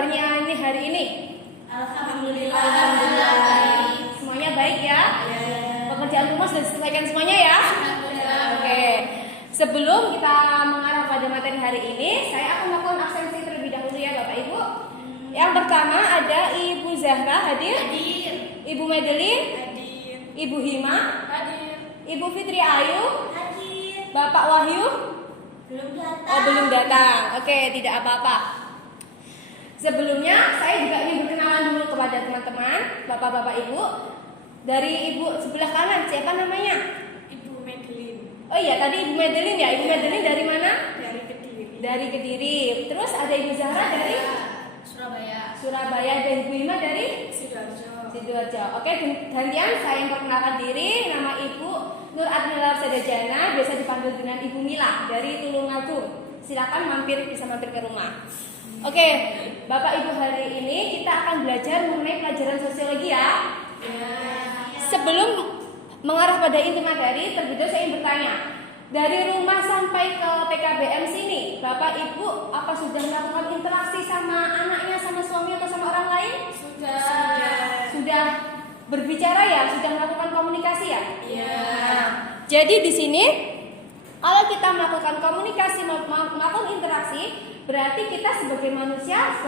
kabarnya hari ini? Alhamdulillah baik. Semuanya baik ya? Pekerjaan rumah sudah diselesaikan semuanya ya? Oke. Sebelum kita mengarah pada materi hari ini, saya akan melakukan absensi terlebih dahulu ya Bapak Ibu. Yang pertama ada Ibu Zahra hadir? Hadir. Ibu Madeline? Hadir. Ibu Hima? Hadir. Ibu Fitri Ayu? Hadir. Bapak Wahyu? Belum datang. Oh, belum datang. Oke, tidak apa-apa. Sebelumnya saya juga ingin berkenalan dulu kepada teman-teman, Bapak-bapak Ibu. Dari Ibu sebelah kanan, siapa namanya? Ibu Madeline. Oh iya, tadi Ibu Madeline ya. Ibu Madeline dari mana? Dari Kediri. Dari Kediri. Terus ada Ibu Zahra dari Surabaya. Surabaya dan Ibu Hima dari Sidoarjo. Sidoarjo. Oke, gantian saya yang perkenalkan diri. Nama Ibu Nur Adnila Sedajana, biasa dipanggil dengan Ibu Mila dari Tulungagung. Silakan bisa mampir ke rumah. Oke, Bapak Ibu, hari ini kita akan belajar mengenai pelajaran sosiologi ya. Sebelum mengarah pada inti materi, terlebih dahulu saya ingin bertanya, dari rumah sampai ke PKBM sini, Bapak Ibu apa sudah melakukan interaksi sama anaknya, sama suami atau sama orang lain? Sudah berbicara ya, sudah melakukan komunikasi ya? Iya. Nah, jadi di sini kalau kita melakukan komunikasi, melakukan interaksi, berarti kita sebagai manusia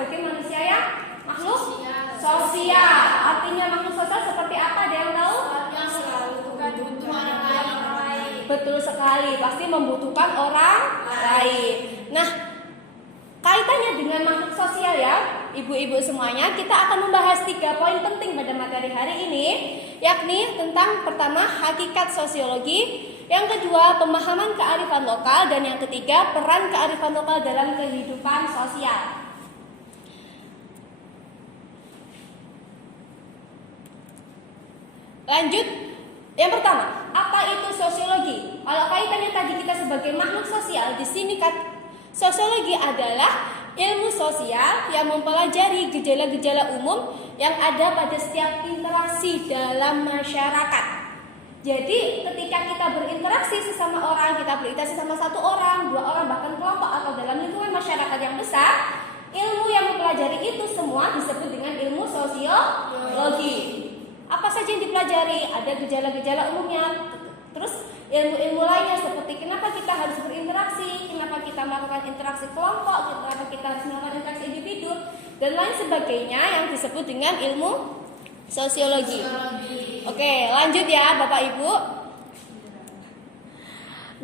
yang makhluk sosial. Artinya makhluk sosial seperti apa? Ada yang tahu? Yang selalu membutuhkan orang lain. Betul sekali, pasti membutuhkan orang lain. Nah, kaitannya dengan makhluk sosial ya, ibu-ibu semuanya, kita akan membahas 3 poin penting pada materi hari ini, yakni tentang pertama, hakikat sosiologi, yang kedua, pemahaman kearifan lokal, dan yang ketiga, peran kearifan lokal dalam kehidupan sosial. Lanjut, yang pertama, apa itu sosiologi? Kalau kaitannya tadi kita sebagai makhluk sosial, di sini sosiologi adalah ilmu sosial yang mempelajari gejala-gejala umum yang ada pada setiap interaksi dalam masyarakat. Jadi ketika kita berinteraksi sesama orang, kita berinteraksi sama satu orang, 2 orang, bahkan kelompok atau dalam lingkungan masyarakat yang besar, ilmu yang mempelajari itu semua disebut dengan ilmu sosiologi. Apa saja yang dipelajari? Ada gejala-gejala umumnya, terus ilmu-ilmu lainnya seperti kenapa kita harus berinteraksi, kenapa kita melakukan interaksi kelompok, kenapa kita harus melakukan interaksi individu, dan lain sebagainya yang disebut dengan ilmu sosiologi. Oke, lanjut ya Bapak Ibu.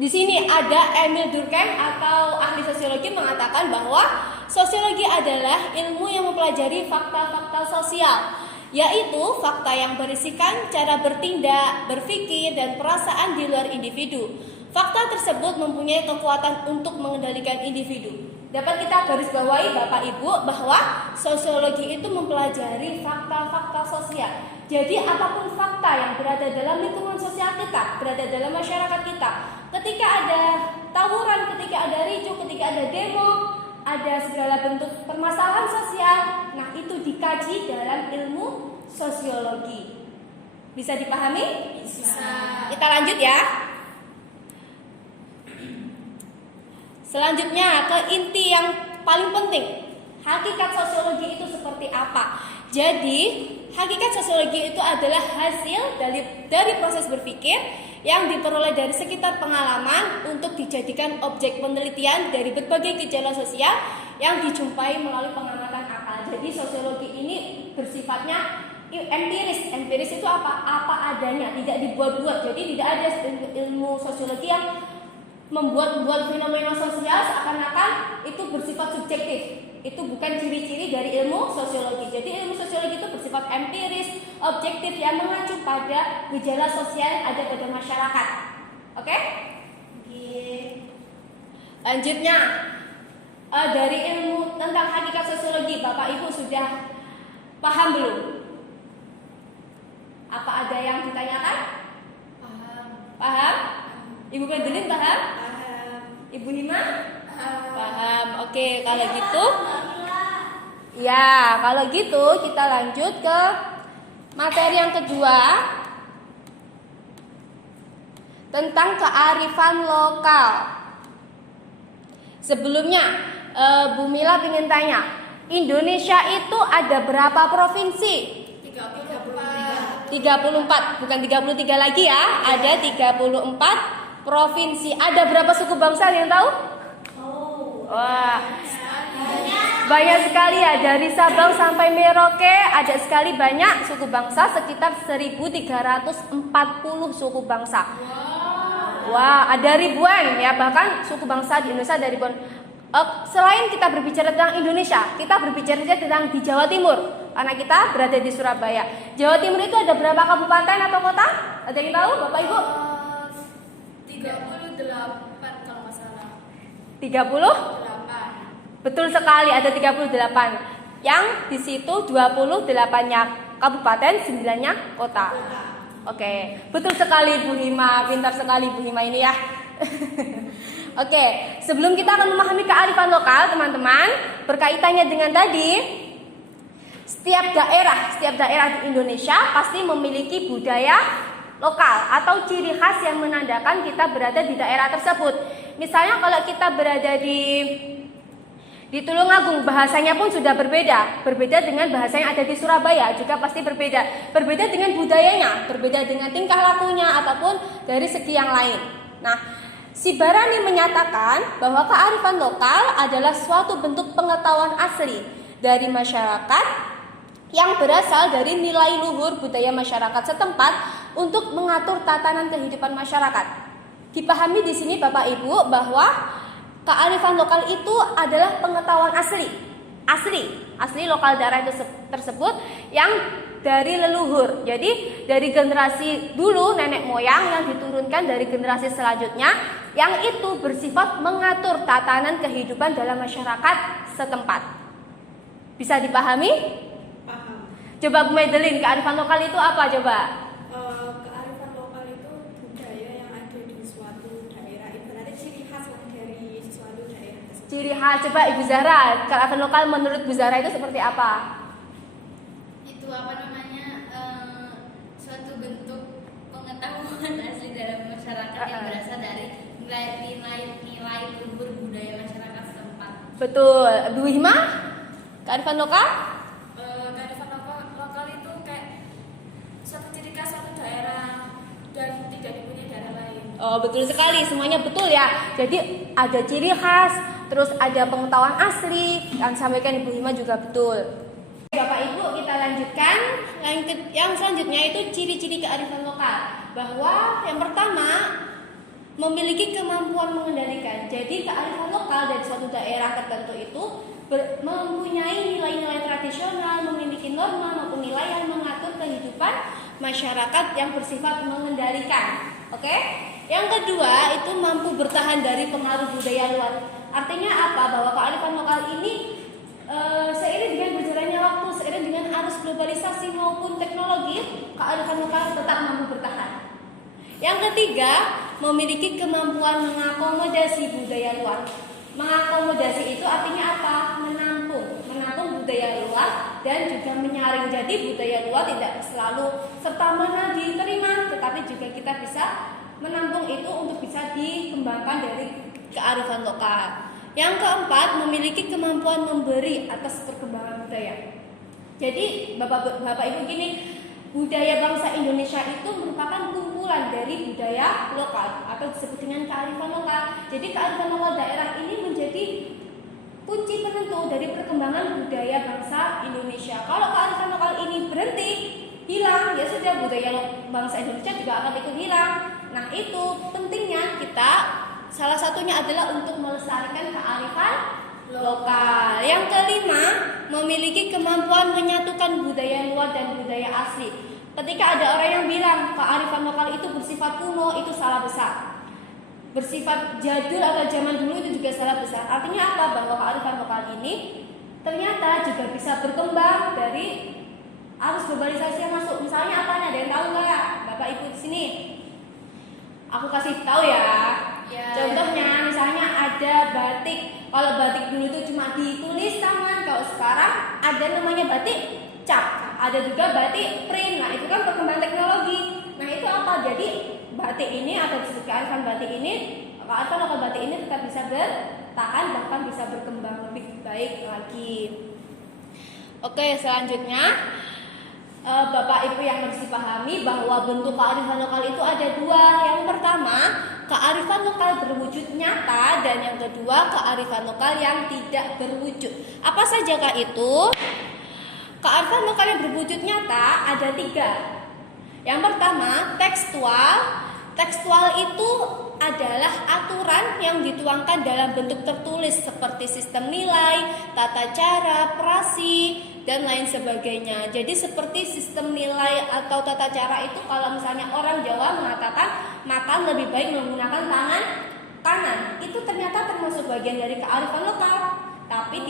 Di sini ada Emil Durkheim atau ahli sosiologi mengatakan bahwa sosiologi adalah ilmu yang mempelajari fakta-fakta sosial, yaitu fakta yang berisikan cara bertindak, berpikir, dan perasaan di luar individu. Fakta tersebut mempunyai kekuatan untuk mengendalikan individu. Dapat kita garis bawahi Bapak Ibu bahwa sosiologi itu mempelajari fakta-fakta sosial. Jadi apapun fakta yang berada dalam lingkungan sosial kita, berada dalam masyarakat kita, ketika ada tawuran, ketika ada ricuh, ketika ada demo, ada segala bentuk permasalahan sosial, nah itu dikaji dalam ilmu sosiologi. Bisa dipahami? Bisa. Kita lanjut ya. Selanjutnya ke inti yang paling penting. Hakikat sosiologi itu seperti apa? Jadi, hakikat sosiologi itu adalah hasil dari proses berpikir yang diperoleh dari sekitar pengalaman untuk dijadikan objek penelitian dari berbagai gejala sosial yang dijumpai melalui pengamatan akal. Jadi, sosiologi ini bersifatnya empiris. Empiris itu apa? Apa adanya, tidak dibuat-buat. Jadi, tidak ada ilmu sosiologi yang membuat fenomena sosial seakan-akan itu bersifat subjektif. Itu bukan ciri-ciri dari ilmu sosiologi. Jadi ilmu sosiologi itu bersifat empiris, objektif yang mengacu pada gejala sosial yang ada pada masyarakat. Oke? Lanjutnya, dari ilmu tentang hakikat sosiologi, Bapak Ibu sudah paham belum? Apa ada yang ditanyakan? Paham? Ibu Madeline paham? Ibu Hima? Paham. Oke, kalau gitu ya, kalau gitu kita lanjut ke materi yang kedua tentang kearifan lokal. Sebelumnya Bu Mila ingin tanya, Indonesia itu ada berapa provinsi? 34, bukan 33 lagi ya. Ada 34 provinsi. Ada berapa suku bangsa yang tahu? Wah, banyak sekali ya, dari Sabang sampai Merauke ada sekali banyak suku bangsa, sekitar 1340 suku bangsa. Wah, ada ribuan ya, bahkan suku bangsa di Indonesia ada ribuan. Selain kita berbicara tentang Indonesia, kita berbicara tentang di Jawa Timur, karena kita berada di Surabaya. Jawa Timur itu ada berapa kabupaten atau kota? Ada yang tahu, Bapak Ibu? 38 kalau nggak salah. 30? Betul sekali, ada 38. Yang di situ 28-nya kabupaten, 9-nya kota. Oke, betul sekali Bu Hima, pintar sekali Bu Hima ini ya. Oke, sebelum kita akan memahami kearifan lokal, teman-teman, berkaitannya dengan tadi, setiap daerah di Indonesia pasti memiliki budaya lokal atau ciri khas yang menandakan kita berada di daerah tersebut. Misalnya kalau kita berada di Tulungagung, bahasanya pun sudah berbeda dengan bahasa yang ada di Surabaya, juga pasti berbeda dengan budayanya, berbeda dengan tingkah lakunya ataupun dari segi yang lain. Nah, si Barani menyatakan bahwa kearifan lokal adalah suatu bentuk pengetahuan asli dari masyarakat yang berasal dari nilai luhur budaya masyarakat setempat untuk mengatur tatanan kehidupan masyarakat. Dipahami di sini Bapak Ibu bahwa kearifan lokal itu adalah pengetahuan asli lokal daerah tersebut yang dari leluhur. Jadi dari generasi dulu nenek moyang yang diturunkan dari generasi selanjutnya, yang itu bersifat mengatur tatanan kehidupan dalam masyarakat setempat. Bisa dipahami? Paham. Coba Bu Madeline, kearifan lokal itu apa coba? Kearifan lokal itu budaya yang ada di suatu daerah, ibaratnya ciri khas dari suatu daerah tersebut. Ciri khas, coba Ibu Zahra, kearifan lokal menurut Bu Zahra itu seperti apa? Itu apa namanya, suatu bentuk pengetahuan asli dalam masyarakat yang berasal dari nilai luhur budaya masyarakat setempat. Betul. Bu Hima, kearifan lokal? Kearifan lokal itu kayak suatu ciri khas suatu daerah dan tidak dipunyai daerah lain. Oh, betul sekali, semuanya betul ya. Jadi ada ciri khas, terus ada pengetahuan asli, yang disampaikan Ibu Hima juga betul. Bapak Ibu, kita lanjutkan. Yang selanjutnya itu ciri-ciri kearifan lokal. Bahwa yang pertama, memiliki kemampuan mengendalikan. Jadi kearifan lokal dari suatu daerah tertentu itu mempunyai nilai-nilai tradisional, memiliki norma maupun nilai yang mengatur kehidupan masyarakat yang bersifat mengendalikan. Oke? Yang kedua itu mampu bertahan dari pengaruh budaya luar. Artinya apa? Bahwa kearifan lokal ini seiring dengan berjalannya waktu, seiring dengan arus globalisasi maupun teknologi, kearifan lokal tetap mampu bertahan. Yang ketiga, memiliki kemampuan mengakomodasi budaya luar. Mengakomodasi itu artinya apa? Menampung budaya luar dan juga menyaring. Jadi budaya luar tidak selalu serta-merta diterima, tetapi juga kita bisa menampung itu untuk bisa dikembangkan dari kearifan lokal. Yang keempat, memiliki kemampuan memberi atas perkembangan budaya. Jadi Bapak Ibu gini, budaya bangsa Indonesia itu merupakan kumpulan dari budaya lokal atau disebut dengan kearifan lokal. Jadi kearifan lokal daerah ini menjadi kunci penentu dari perkembangan budaya bangsa Indonesia. Kalau kearifan lokal ini berhenti, hilang, ya sudah budaya bangsa Indonesia juga akan ikut hilang. Nah, itu pentingnya kita, salah satunya adalah untuk melestarikan kearifan lokal. Yang kelima, memiliki kemampuan menyatukan budaya luar dan budaya asli. Ketika ada orang yang bilang kearifan lokal itu bersifat kuno, itu salah besar. Bersifat jadul atau zaman dulu itu juga salah besar. Artinya apa? Bahwa kearifan lokal ini ternyata juga bisa berkembang dari arus globalisasi yang masuk. Misalnya apa? Ada yang tahu nggak? Bapak Ibu di sini. Aku kasih tahu ya. Contohnya misalnya ada batik. Kalau batik dulu itu cuma ditulis tangan, kalau sekarang ada namanya batik cap, ada juga batik print. Nah, itu kan perkembangan teknologi. Nah, itu apa? Jadi batik ini atau kearifan batik ini, kearifan lokal batik ini tetap bisa bertahan, bahkan bisa berkembang lebih baik lagi. Oke, selanjutnya Bapak Ibu yang harus dipahami bahwa bentuk kearifan lokal itu ada dua. Yang pertama, kearifan lokal berwujud nyata, dan yang kedua, kearifan lokal yang tidak berwujud. Apa sajakah itu? Kearifan lokal yang berwujud nyata ada tiga. Yang pertama, tekstual. Tekstual itu adalah aturan yang dituangkan dalam bentuk tertulis seperti sistem nilai, tata cara, prasi, dan lain sebagainya. Jadi seperti sistem nilai atau tata cara itu, kalau misalnya orang Jawa mengatakan makan lebih baik menggunakan tangan kanan, itu ternyata termasuk bagian dari kearifan lokal. Tapi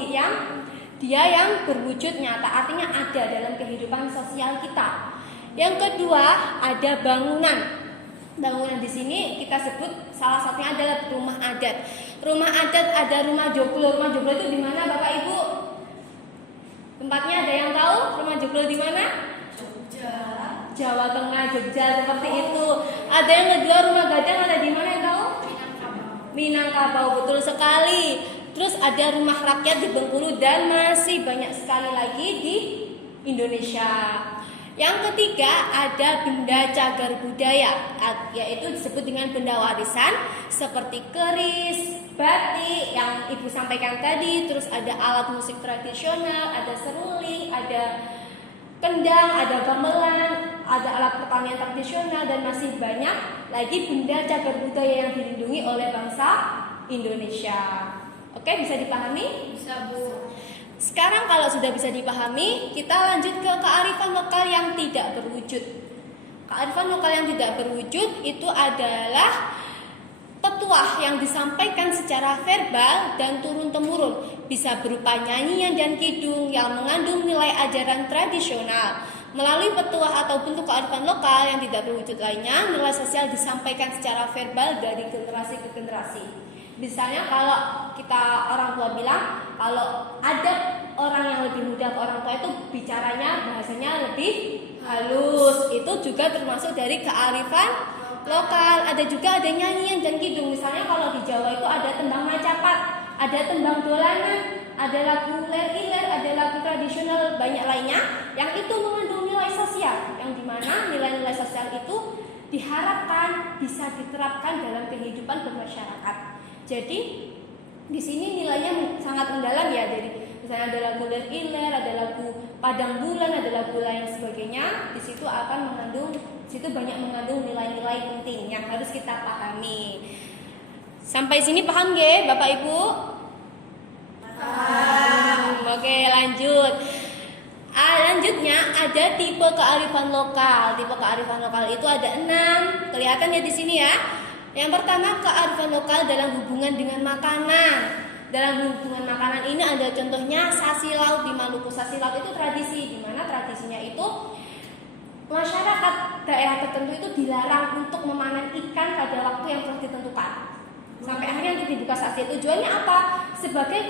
dia yang berwujud nyata, artinya ada dalam kehidupan sosial kita. Yang kedua, ada bangunan. Bangunan di sini kita sebut salah satunya adalah rumah adat. Rumah adat ada rumah joglo. Rumah joglo itu di mana, Bapak Ibu? Tempatnya ada yang tahu? Rumah joglo di mana? Jogja. Jawa Tengah, Jogja, seperti itu. Ada yang kedua, rumah gadang ada di mana yang tahu? Minangkabau, betul sekali. Terus ada rumah rakyat di Bengkulu dan masih banyak sekali lagi di Indonesia. Yang ketiga, ada benda cagar budaya, yaitu disebut dengan benda warisan seperti keris, batik yang Ibu sampaikan tadi. Terus ada alat musik tradisional, ada seruling, ada kendang, ada gamelan, ada alat pertanian tradisional, dan masih banyak lagi benda cagar budaya yang dilindungi oleh bangsa Indonesia. Oke, bisa dipahami? Bisa, Bu. Sekarang kalau sudah bisa dipahami, kita lanjut ke kearifan lokal yang tidak berwujud. Kearifan lokal yang tidak berwujud itu adalah petuah yang disampaikan secara verbal dan turun-temurun, bisa berupa nyanyian dan kidung yang mengandung nilai ajaran tradisional. Melalui petuah atau bentuk kearifan lokal yang tidak berwujud lainnya, nilai sosial disampaikan secara verbal dari generasi ke generasi. Misalnya kalau kita orang tua bilang, kalau ada orang yang lebih muda ke orang tua itu bicaranya bahasanya lebih halus, itu juga termasuk dari kearifan lokal. Ada juga ada nyanyian dan kidung. Misalnya kalau di Jawa itu ada tembang macapat, ada tembang dolanan, ada lagu ler-iler, ada lagu tradisional, banyak lainnya yang itu mengandung nilai sosial, yang dimana nilai-nilai sosial itu diharapkan bisa diterapkan dalam kehidupan bermasyarakat. Jadi di sini nilainya sangat mendalam ya. Jadi misalnya ada lagu ler-iler, ada lagu padang bulan, ada lagu lain sebagainya. Di situ akan mengandung, situ banyak mengandung nilai-nilai penting yang harus kita pahami. Sampai sini paham nggih, Bapak Ibu? Paham. Oke, lanjut. Lanjutnya ada tipe kearifan lokal. Tipe kearifan lokal itu ada 6. Kelihatan ya di sini ya. Yang pertama, kearifan lokal dalam hubungan dengan makanan. Dalam hubungan makanan ini ada contohnya sasi laut di Maluku. Sasi laut itu tradisi, di mana tradisinya itu masyarakat daerah tertentu itu dilarang untuk memanen ikan pada waktu yang telah ditentukan. Sampai akhirnya nanti dibuka sasi. Tujuannya apa? Sebagai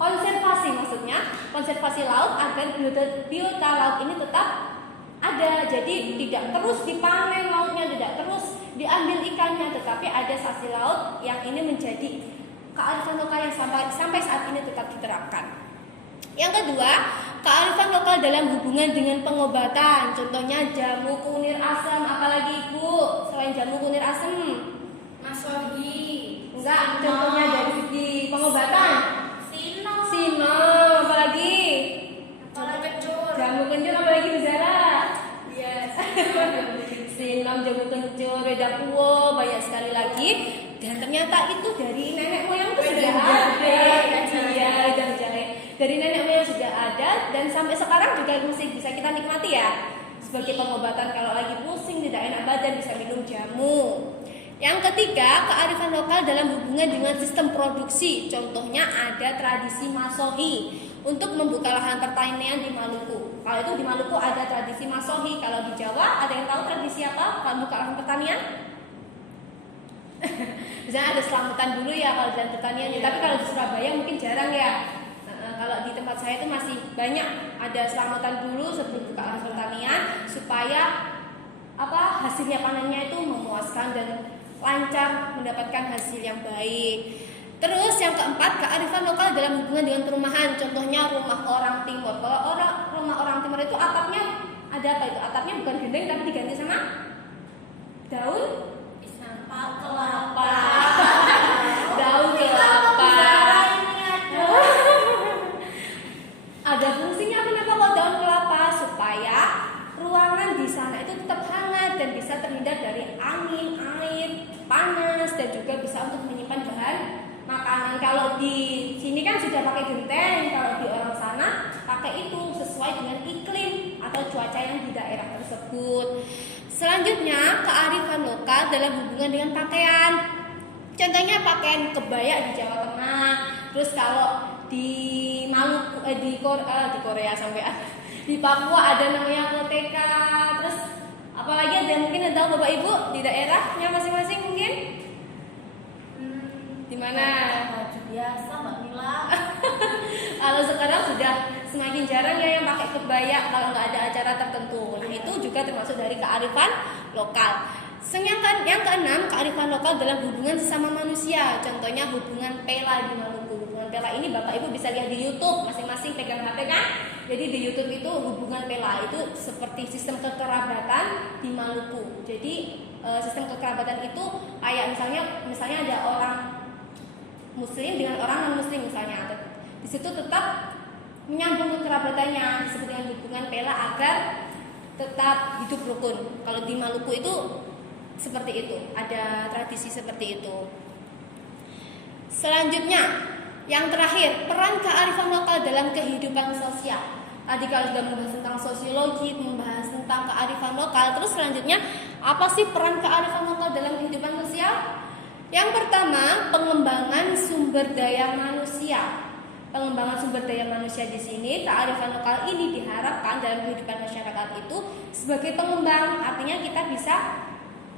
konservasi, maksudnya konservasi laut agar biota laut ini tetap ada. Jadi tidak terus dipanen lautnya, tidak terus diambil ikannya, tetapi ada sasi laut yang ini menjadi kearifan lokal yang sampai saat ini tetap diterapkan. Yang kedua, kearifan lokal dalam hubungan dengan pengobatan. Contohnya jamu kunir asam. Apalagi Ibu selain jamu kunir asam? Masohi. Enggak, contohnya dari segi pengobatan. Sino. Apalagi? Jamu kencur. Apalagi Bu Zara? Yes. Sinom, jamu kencur, weda kuo, banyak sekali lagi. Dan ternyata itu dari nenek moyang itu sudah ada. Iya, dan jahe. Dari nenek moyang sudah ada, dan sampai sekarang juga masih bisa kita nikmati ya. Sebagai pengobatan kalau lagi pusing, tidak enak badan, bisa minum jamu. Yang ketiga, kearifan lokal dalam hubungan dengan sistem produksi. Contohnya ada tradisi masohi untuk membuka lahan pertanian di Maluku. Kalau itu di Maluku ada tradisi masohi. Kalau di Jawa ada yang tahu tradisi apa kalau membuka lahan pertanian? Misalnya ada selamatan dulu ya kalau dalam pertanian. Tapi kalau di Surabaya mungkin jarang ya. Kalau di tempat saya itu masih banyak ada selamatan dulu sebelum buka lahan pertanian supaya hasilnya panennya itu memuaskan dan lancar, mendapatkan hasil yang baik. Terus yang keempat, kearifan lokal dalam hubungan dengan perumahan. Contohnya rumah orang timur. Kalau rumah orang timur itu atapnya ada apa itu? Atapnya bukan gendeng tapi diganti sama daun kelapa. Daun kelapa. Ada fungsinya kenapa kok daun kelapa? Supaya ruangan di sana itu tetap hangat dan bisa terhindar dari angin, air, panas, dan juga bisa untuk menyimpan bahan makanan. Kalau di sini kan sudah pakai genteng, kalau di orang sana pakai itu sesuai dengan iklim atau cuaca yang di daerah tersebut. Selanjutnya, kearifan lokal dalam hubungan dengan pakaian. Contohnya pakaian kebaya di Jawa Tengah. Terus kalau di Maluku, di Korea sampai di Papua ada namanya koteka. Terus apalagi ada mungkin tahu Bapak Ibu di daerahnya masing-masing mungkin? Di mana? Baju biasa Mbak Mila. Kalau sekarang sudah semakin jarang ya yang pakai kebaya kalau nggak ada acara tertentu. Nah itu juga termasuk dari kearifan lokal. Yang keenam, kearifan lokal dalam hubungan sesama manusia. Contohnya hubungan Pela di Maluku. Hubungan Pela ini Bapak Ibu bisa lihat di YouTube, masing-masing pegang HP kan? Jadi di YouTube itu hubungan Pela itu seperti sistem kekerabatan di Maluku. Jadi sistem kekerabatan itu kayak misalnya ada orang Muslim dengan orang non Muslim misalnya. Di situ tetap menyambung kekerabatannya disebut dengan hubungan Pela agar tetap hidup rukun. Kalau di Maluku itu seperti itu, ada tradisi seperti itu. Selanjutnya, yang terakhir, peran kearifan lokal dalam kehidupan sosial. Tadi kalau sudah membahas tentang sosiologi, membahas tentang kearifan lokal, terus selanjutnya apa sih peran kearifan lokal dalam kehidupan sosial? Yang pertama, pengembangan sumber daya manusia. Pengembangan sumber daya manusia di sini, kearifan lokal ini diharapkan dalam kehidupan masyarakat itu sebagai pengembang, artinya kita bisa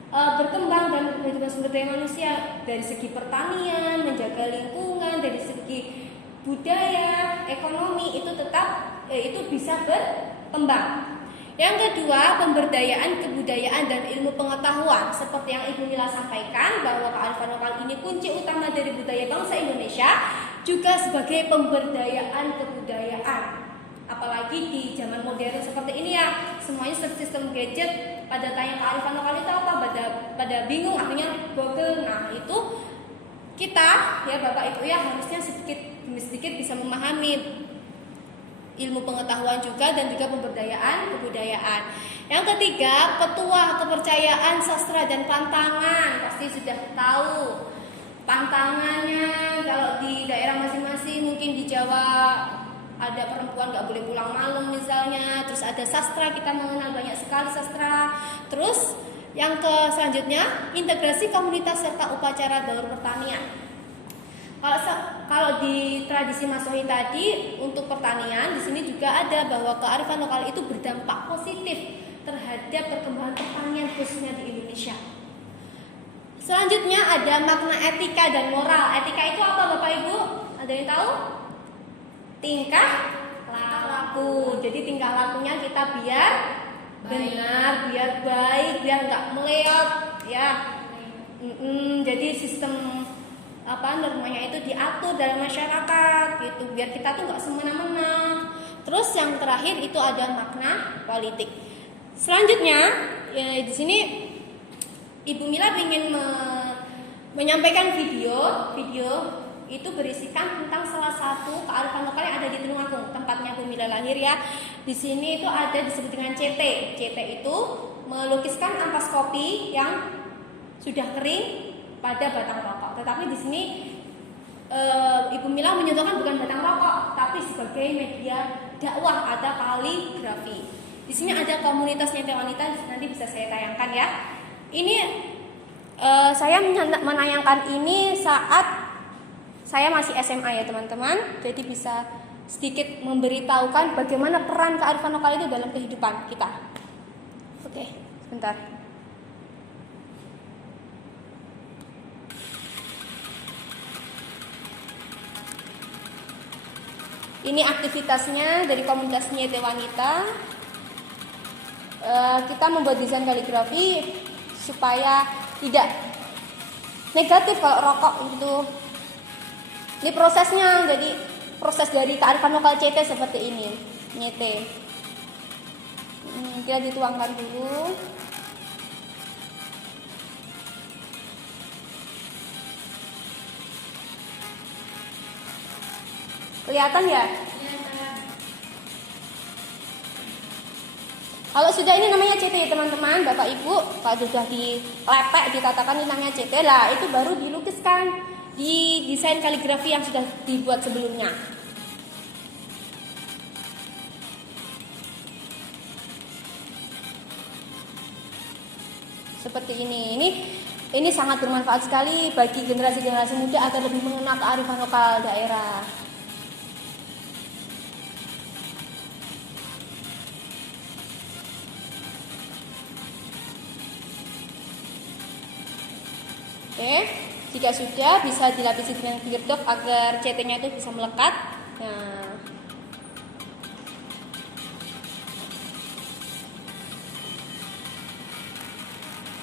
berkembang dalam kehidupan sumber daya manusia dari segi pertanian, menjaga lingkungan, dari segi budaya, ekonomi itu tetap itu bisa berkembang. Yang kedua, pemberdayaan kebudayaan dan ilmu pengetahuan. Seperti yang Ibu Mila sampaikan bahwa kearifan lokal ini kunci utama dari budaya bangsa Indonesia, juga sebagai pemberdayaan kebudayaan. Apalagi di zaman modern seperti ini ya, semuanya sistem gadget. Pada tanya kearifan lokal itu apa? Pada bingung, artinya Google. Nah itu kita ya Bapak Ibu ya harusnya sedikit demi sedikit bisa memahami ilmu pengetahuan juga dan juga pemberdayaan kebudayaan. Yang ketiga, petuah kepercayaan sastra dan pantangan. Pasti sudah tahu pantangannya. Kalau di daerah masing-masing mungkin di Jawa ada perempuan nggak boleh pulang malam misalnya. Terus ada sastra, kita mengenal banyak sekali sastra. Terus yang selanjutnya, integrasi komunitas serta upacara daur pertanian. Kalau di tradisi Masehi tadi untuk pertanian, di sini juga ada bahwa kearifan lokal itu berdampak positif terhadap perkembangan pertanian khususnya di Indonesia. Selanjutnya ada makna etika dan moral. Etika itu apa Bapak Ibu? Ada yang tahu? Tingkah laku. Jadi tingkah lakunya kita biar benar, biar baik, biar nggak meleot, ya. Jadi sistem normanya itu diatur dalam masyarakat gitu, biar kita tuh nggak semena-mena. Terus yang terakhir itu ada makna politik. Selanjutnya di sini Ibu Mila ingin menyampaikan video itu berisikan tentang salah satu kearifan lokal yang ada di Tulungagung, tempatnya Bu Mila lahir ya. Di sini itu ada disebut dengan CT. CT itu melukiskan ampas kopi yang sudah kering pada batang rokok. Tetapi di sini Ibu Mila menyontohkan bukan batang rokok, tapi sebagai media dakwah, ada kaligrafi. Di sini ada komunitas nyete wanita, nanti bisa saya tayangkan ya. Ini saya menayangkan ini saat saya masih SMA ya teman-teman. Jadi bisa sedikit memberitahukan bagaimana peran kearifan lokal itu dalam kehidupan kita. Oke, sebentar. Ini aktivitasnya dari komunitas nyete wanita. Kita membuat desain kaligrafi supaya tidak negatif kalau rokok itu Ini prosesnya, jadi proses dari kearifan lokal CT seperti ini. Nyete. Kita dituangkan dulu. Kelihatan ya? Kalau sudah ini namanya CT ya teman-teman, Bapak Ibu, kalau sudah dilepek dikatakan ini namanya CT lah, itu baru dilukiskan di desain kaligrafi yang sudah dibuat sebelumnya. Seperti ini. Ini sangat bermanfaat sekali bagi generasi-generasi muda agar lebih mengenal kearifan lokal daerah. Oke, jika sudah bisa dilapisi dengan fingertip agar CT-nya itu bisa melekat. Nah,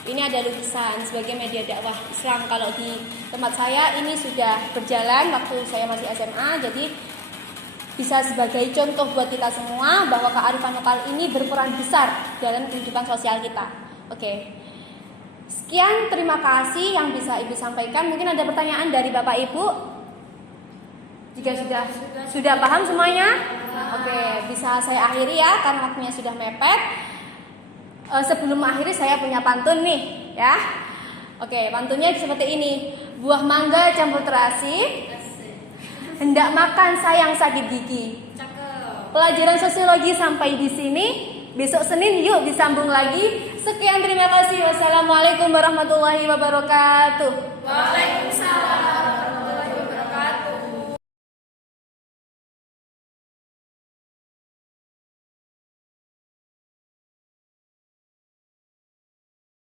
ini ada lukisan sebagai media dakwah Islam. Kalau di tempat saya ini sudah berjalan waktu saya masih SMA, jadi bisa sebagai contoh buat kita semua bahwa kearifan lokal ini berperan besar dalam kehidupan sosial kita. Oke. Sekian, terima kasih yang bisa Ibu sampaikan. Mungkin ada pertanyaan dari Bapak Ibu? Jika sudah paham semuanya? Oke, bisa saya akhiri ya karena waktunya sudah mepet. Sebelum akhiri saya punya pantun nih, ya. Oke, pantunnya seperti ini. Buah mangga campur terasi, hendak makan sayang sakit gigi. Pelajaran sosiologi sampai di sini. Besok Senin yuk disambung lagi. Sekian, terima kasih. Wassalamualaikum warahmatullahi wabarakatuh. Waalaikumsalam.